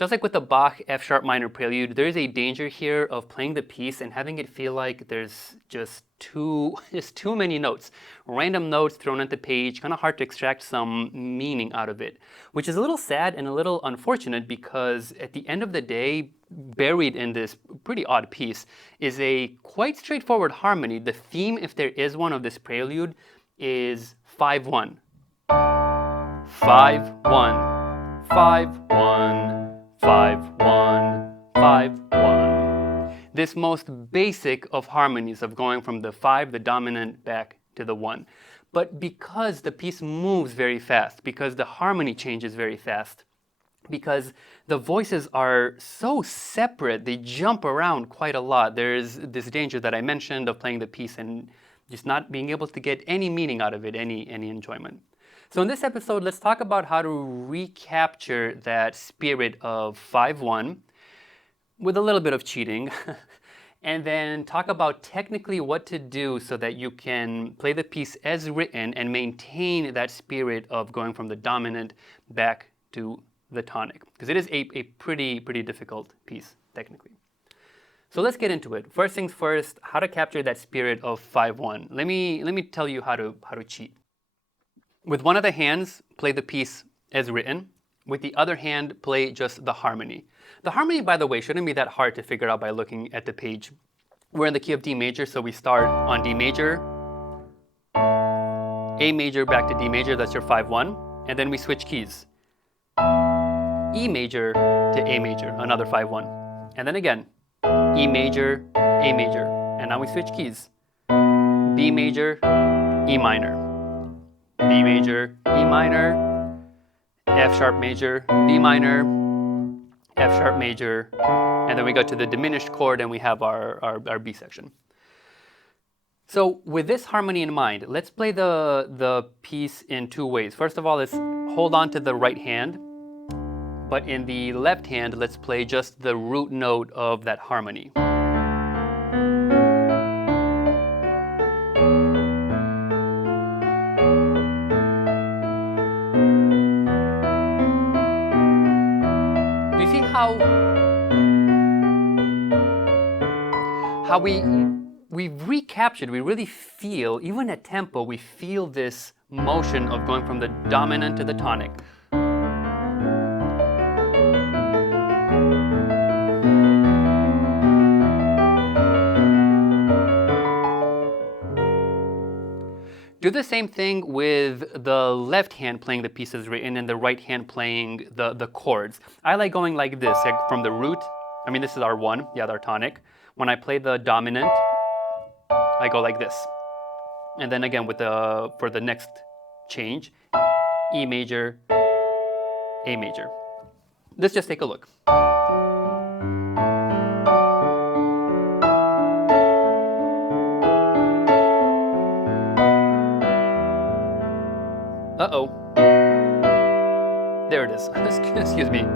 Just like with the Bach F sharp minor prelude, there is a danger here of playing the piece and having it feel like there's just too many notes, random notes thrown at the page, kind of hard to extract some meaning out of it, which is a little sad and a little unfortunate because at the end of the day, buried in this pretty odd piece is a quite straightforward harmony. The theme, if there is one of this prelude, is 5-1. 5-1, 5-1, 5-1, 5-1. This most basic of harmonies of going from the 5, the dominant, back to the 1. But because the piece moves very fast, because the harmony changes very fast, because the voices are so separate, they jump around quite a lot. There's this danger that I mentioned of playing the piece and just not being able to get any meaning out of it, any enjoyment. So in this episode, let's talk about how to recapture that spirit of 5-1 with a little bit of cheating, and then talk about technically what to do so that you can play the piece as written and maintain that spirit of going from the dominant back to the tonic, because it is a pretty difficult piece technically. So let's get into it. First things first, how to capture that spirit of 5-1. Let me tell you how to cheat. With one of the hands, play the piece as written. With the other hand, play just the harmony. The harmony, by the way, shouldn't be that hard to figure out by looking at the page. We're in the key of D major, so we start on D major, A major back to D major, that's your 5-1, and then we switch keys. E major to A major, another 5-1. And then again, E major, A major, and now we switch keys. B major, E minor. B major, E minor, F sharp major, B minor, F sharp major, and then we go to the diminished chord and we have our B section. So with this harmony in mind, let's play the piece in two ways. First of all, let's hold on to the right hand, but in the left hand, let's play just the root note of that harmony. How we've recaptured, we really feel, even at tempo, we feel this motion of going from the dominant to the tonic. Do the same thing with the left hand playing the pieces written and the right hand playing the chords. I like going like this, like from the root. I mean, this is our 1, yeah, our tonic. When I play the dominant, I go like this. And then again for the next change, E major, A major. Let's just take a look. Uh-oh. There it is. Excuse me.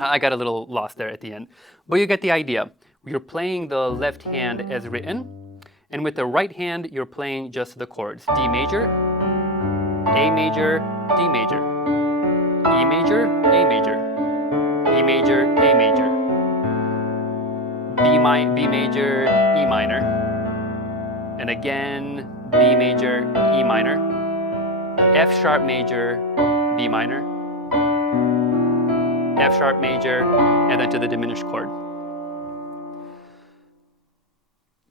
I got a little lost there at the end. But you get the idea. You're playing the left hand as written, and with the right hand, you're playing just the chords. D major, A major, D major, E major, A major, E major, A major, B major, E minor, and again, B major, E minor, F sharp major, B minor, F sharp major, and then to the diminished chord.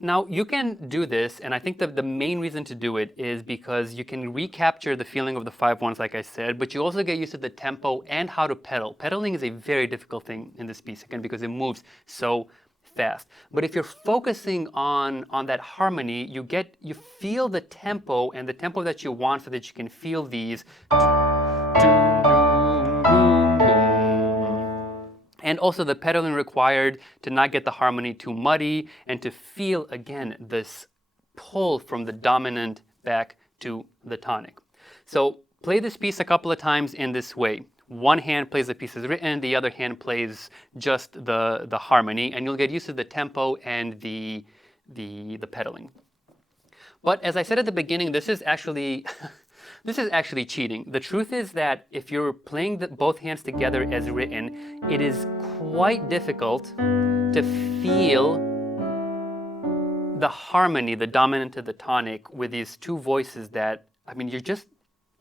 Now, you can do this, and I think that the main reason to do it is because you can recapture the feeling of the 5-1s, like I said, but you also get used to the tempo and how to pedal. Pedaling is a very difficult thing in this piece, again, because it moves so fast. But if you're focusing on that harmony, you feel the tempo and the tempo that you want so that you can feel these. And also the pedaling required to not get the harmony too muddy and to feel, again, this pull from the dominant back to the tonic. So play this piece a couple of times in this way. One hand plays the piece as written, the other hand plays just the harmony, and you'll get used to the tempo and the pedaling. But as I said at the beginning, this is actually this is actually cheating. The truth is that if you're playing both hands together as written, it is quite difficult to feel the harmony, the dominant to the tonic, with these two voices that, I mean, you're just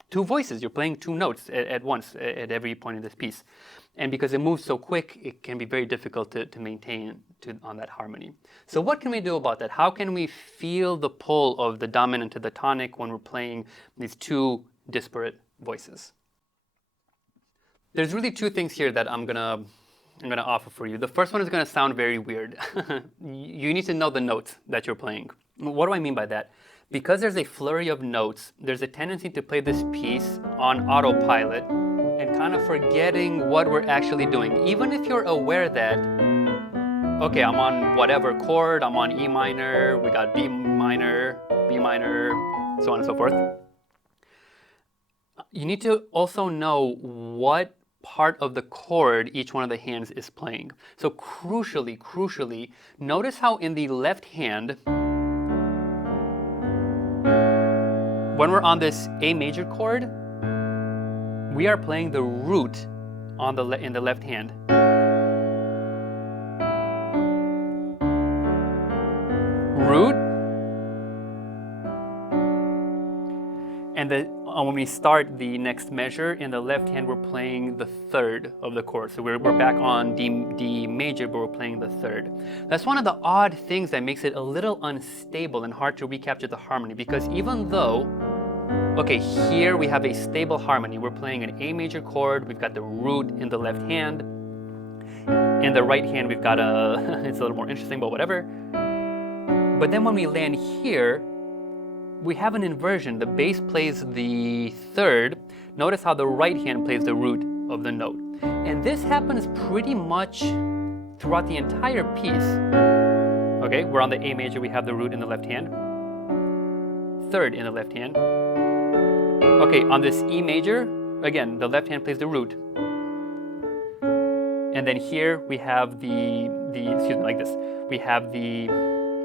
two voices. You're playing two notes at once at every point in this piece. And because it moves so quick, it can be very difficult to maintain on that harmony. So what can we do about that? How can we feel the pull of the dominant to the tonic when we're playing these two disparate voices? There's really two things here that I'm gonna offer for you. The first one is gonna sound very weird. You need to know the notes that you're playing. What do I mean by that? Because there's a flurry of notes, there's a tendency to play this piece on autopilot and kind of forgetting what we're actually doing. Even if you're aware that, okay, I'm on whatever chord, I'm on E minor, we got B minor, so on and so forth. You need to also know what part of the chord each one of the hands is playing. So crucially, notice how in the left hand, when we're on this A major chord, we are playing the root in the left hand. Root, and when we start the next measure in the left hand, we're playing the third of the chord. So we're back on D major, but we're playing the third. That's one of the odd things that makes it a little unstable and hard to recapture the harmony, because even though, okay, here we have a stable harmony. We're playing an A major chord. We've got the root in the left hand. In the right hand, we've got it's a little more interesting, but whatever. But then when we land here, we have an inversion. The bass plays the third. Notice how the right hand plays the root of the note. And this happens pretty much throughout the entire piece. Okay, we're on the A major. We have the root in the left hand. Third in the left hand. Okay, on this E major, again, the left hand plays the root. And then here we have excuse me, like this. We have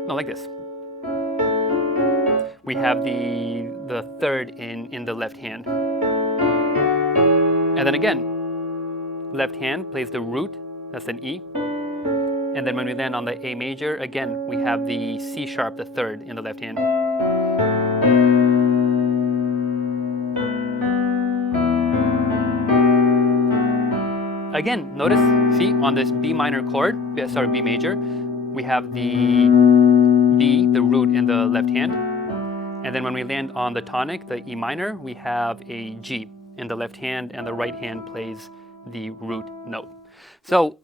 like this. We have the third in the left hand. And then again, left hand plays the root, that's an E. And then when we land on the A major, again, we have the C sharp, the third in the left hand. Again, notice, see, on this B minor chord, B major, we have the B, the root in the left hand. And then when we land on the tonic, the E minor, we have a G in the left hand, and the right hand plays the root note. So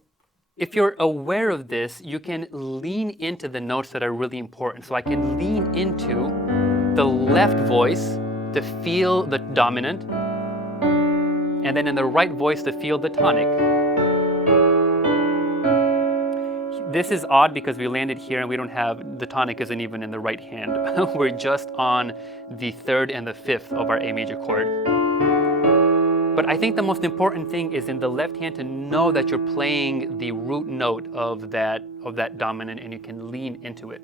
if you're aware of this, you can lean into the notes that are really important. So I can lean into the left voice to feel the dominant, and then in the right voice to feel the tonic. This is odd because we landed here and we don't have, the tonic isn't even in the right hand. We're just on the third and the fifth of our A major chord. But I think the most important thing is in the left hand to know that you're playing the root note of that dominant, and you can lean into it.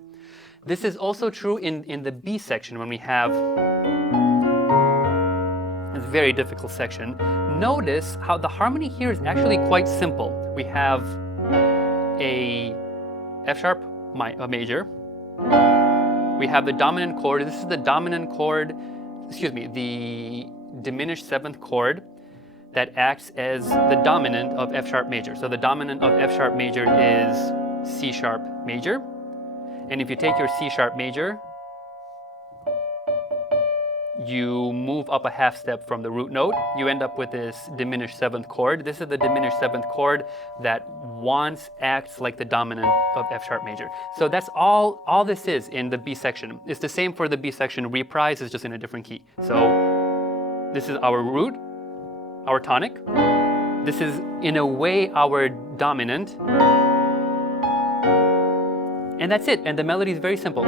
This is also true in the B section when we have this very difficult section. Notice how the harmony here is actually quite simple. We have a F sharp major. We have the dominant chord. This is the dominant chord, the diminished seventh chord that acts as the dominant of F sharp major. So the dominant of F sharp major is C sharp major. And if you take your C sharp major, you move up a half step from the root note, you end up with this diminished seventh chord. This is the diminished seventh chord that once acts like the dominant of F sharp major. So that's all this is in the B section. It's the same for the B section reprise, it's just in a different key. So this is our root, our tonic. This is in a way our dominant. And that's it, and the melody is very simple.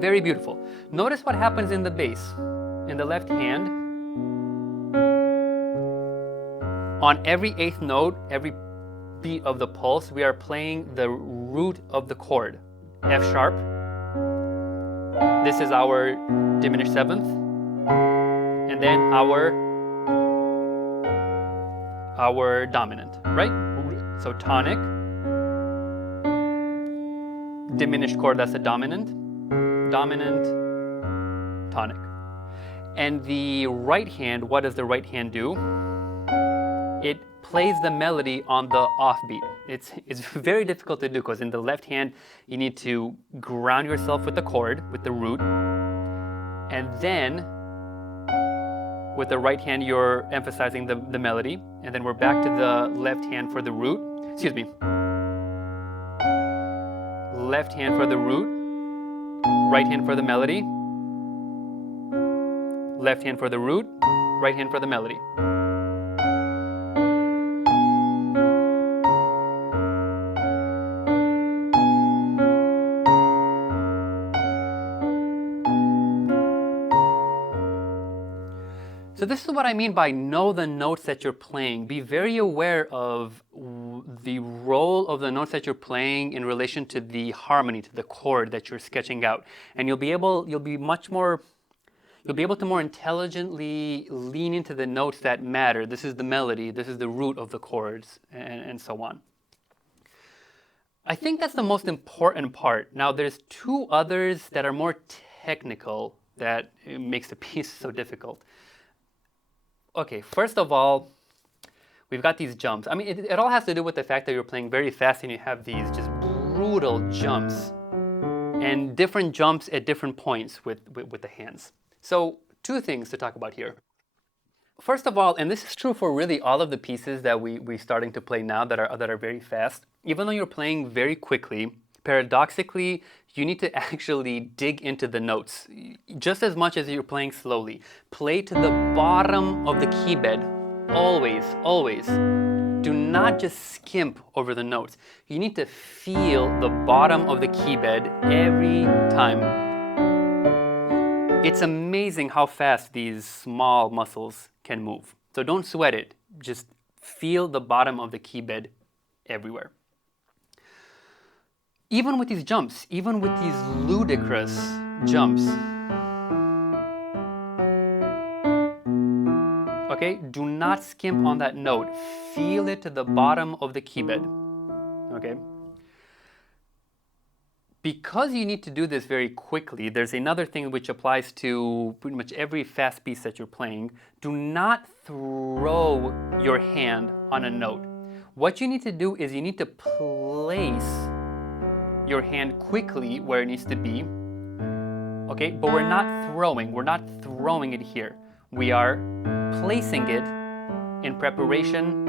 Very beautiful. Notice what happens in the bass. In the left hand, on every eighth note, every beat of the pulse, we are playing the root of the chord, F sharp. This is our diminished seventh, and then our dominant, right? So tonic, diminished chord, that's the dominant, tonic. And the right hand, what does the right hand do? It plays the melody on the offbeat. It's very difficult to do because in the left hand, you need to ground yourself with the chord, with the root. And then with the right hand, you're emphasizing the melody. And then we're back to the left hand for the root. Excuse me. Left hand for the root, right hand for the melody. Left hand for the root, right hand for the melody. So this is what I mean by know the notes that you're playing. Be very aware of the role of the notes that you're playing in relation to the harmony, to the chord that you're sketching out. And you'll be able to more intelligently lean into the notes that matter. This is the melody, this is the root of the chords, and so on. I think that's the most important part. Now there's two others that are more technical that makes the piece so difficult. Okay, first of all, we've got these jumps. I mean, it all has to do with the fact that you're playing very fast and you have these just brutal jumps and different jumps at different points with the hands. So two things to talk about here. First of all, and this is true for really all of the pieces that we're starting to play now that are very fast, even though you're playing very quickly, paradoxically, you need to actually dig into the notes just as much as you're playing slowly. Play to the bottom of the key bed, always, always. Do not just skimp over the notes. You need to feel the bottom of the key bed every time. It's amazing how fast these small muscles can move. So don't sweat it. Just feel the bottom of the key bed everywhere. Even with these jumps, even with these ludicrous jumps, okay, do not skimp on that note. Feel it to the bottom of the key bed, okay? Because you need to do this very quickly, there's another thing which applies to pretty much every fast piece that you're playing. Do not throw your hand on a note. What you need to do is you need to place your hand quickly where it needs to be, okay? But we're not throwing it here. We are placing it in preparation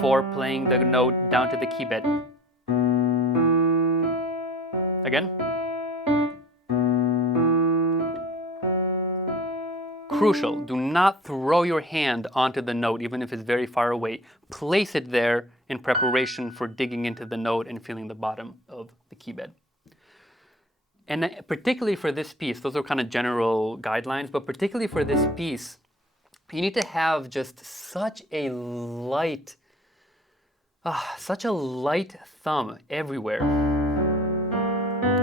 for playing the note down to the key bed. Again. Crucial, do not throw your hand onto the note even if it's very far away. Place it there in preparation for digging into the note and feeling the bottom of the key bed. And particularly for this piece, those are kind of general guidelines, but particularly for this piece, you need to have just such a light thumb everywhere.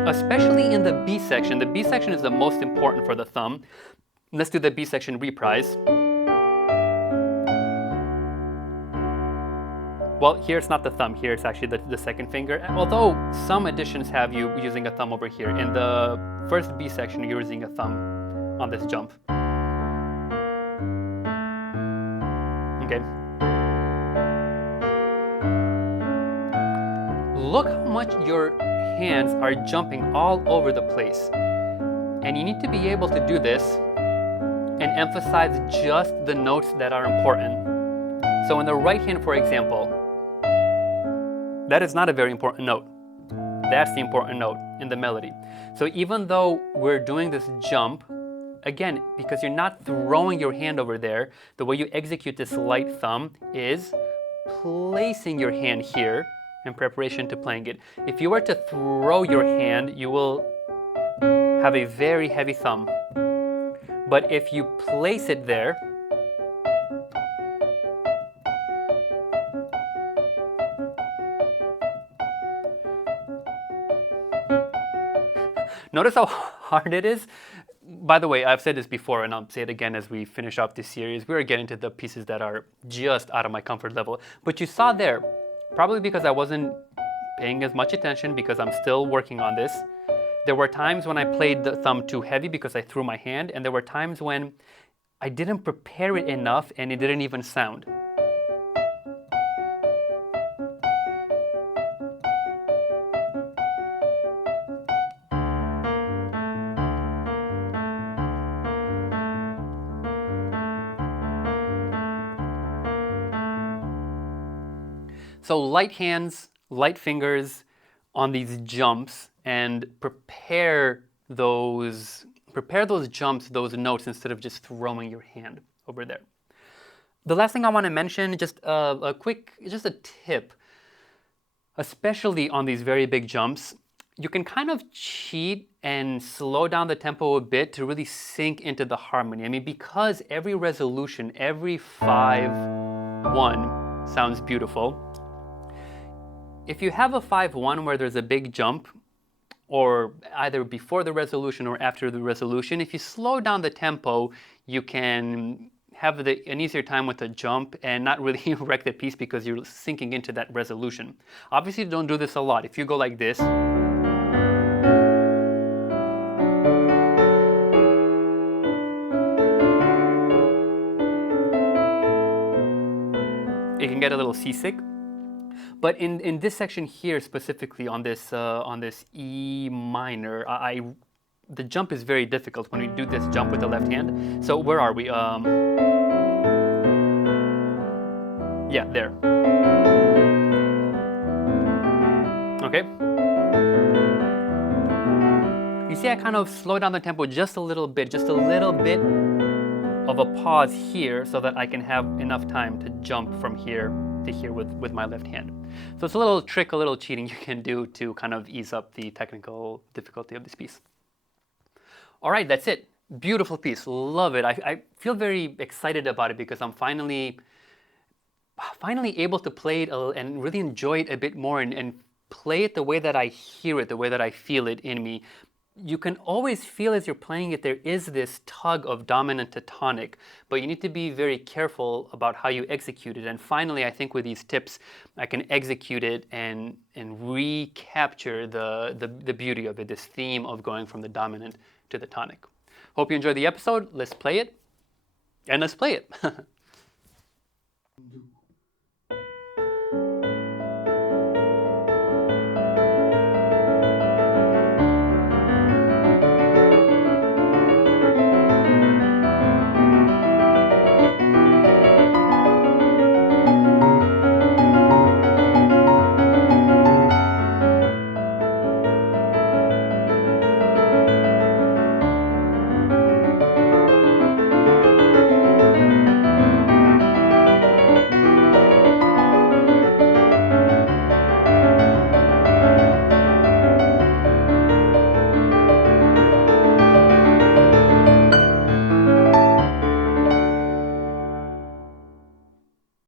Especially in the B section. The B section is the most important for the thumb. Let's do the B section reprise. Well, here it's not the thumb, here it's actually the second finger. Although some editions have you using a thumb over here. In the first B section, you're using a thumb on this jump. Okay. Look how much your hands are jumping all over the place. And you need to be able to do this and emphasize just the notes that are important. So in the right hand, for example, that is not a very important note. That's the important note in the melody. So even though we're doing this jump, again, because you're not throwing your hand over there, the way you execute this light thumb is placing your hand here in preparation to playing it. If you were to throw your hand, you will have a very heavy thumb. But if you place it there, Notice how hard it is. By the way, I've said this before, and I'll say it again as we finish up this series. We're getting to the pieces that are just out of my comfort level. But you saw there, probably because I wasn't paying as much attention, because I'm still working on this. There were times when I played the thumb too heavy because I threw my hand, and there were times when I didn't prepare it enough and it didn't even sound. So light hands, light fingers on these jumps, and prepare those jumps, those notes, instead of just throwing your hand over there. The last thing I want to mention, just a tip, especially on these very big jumps, you can kind of cheat and slow down the tempo a bit to really sink into the harmony. I mean, because every resolution, every 5-1 sounds beautiful. If you have a 5-1 where there's a big jump, or either before the resolution or after the resolution, if you slow down the tempo, you can have an easier time with the jump and not really wreck the piece because you're sinking into that resolution. Obviously, don't do this a lot. If you go like this, it can get a little seasick. But in this section here, specifically on this E minor, the jump is very difficult when we do this jump with the left hand. So where are we? Yeah, there. Okay. You see, I kind of slow down the tempo just a little bit of a pause here so that I can have enough time to jump from here to here with my left hand. So it's a little trick, a little cheating you can do to kind of ease up the technical difficulty of this piece. All right, that's it. Beautiful piece, love it. I feel very excited about it because I'm finally able to play it and really enjoy it a bit more and play it the way that I hear it, the way that I feel it in me. You can always feel as you're playing it, there is this tug of dominant to tonic, but you need to be very careful about how you execute it. And finally, I think with these tips, I can execute it and recapture the beauty of it, this theme of going from the dominant to the tonic. Hope you enjoyed the episode. Let's play it, and let's play it.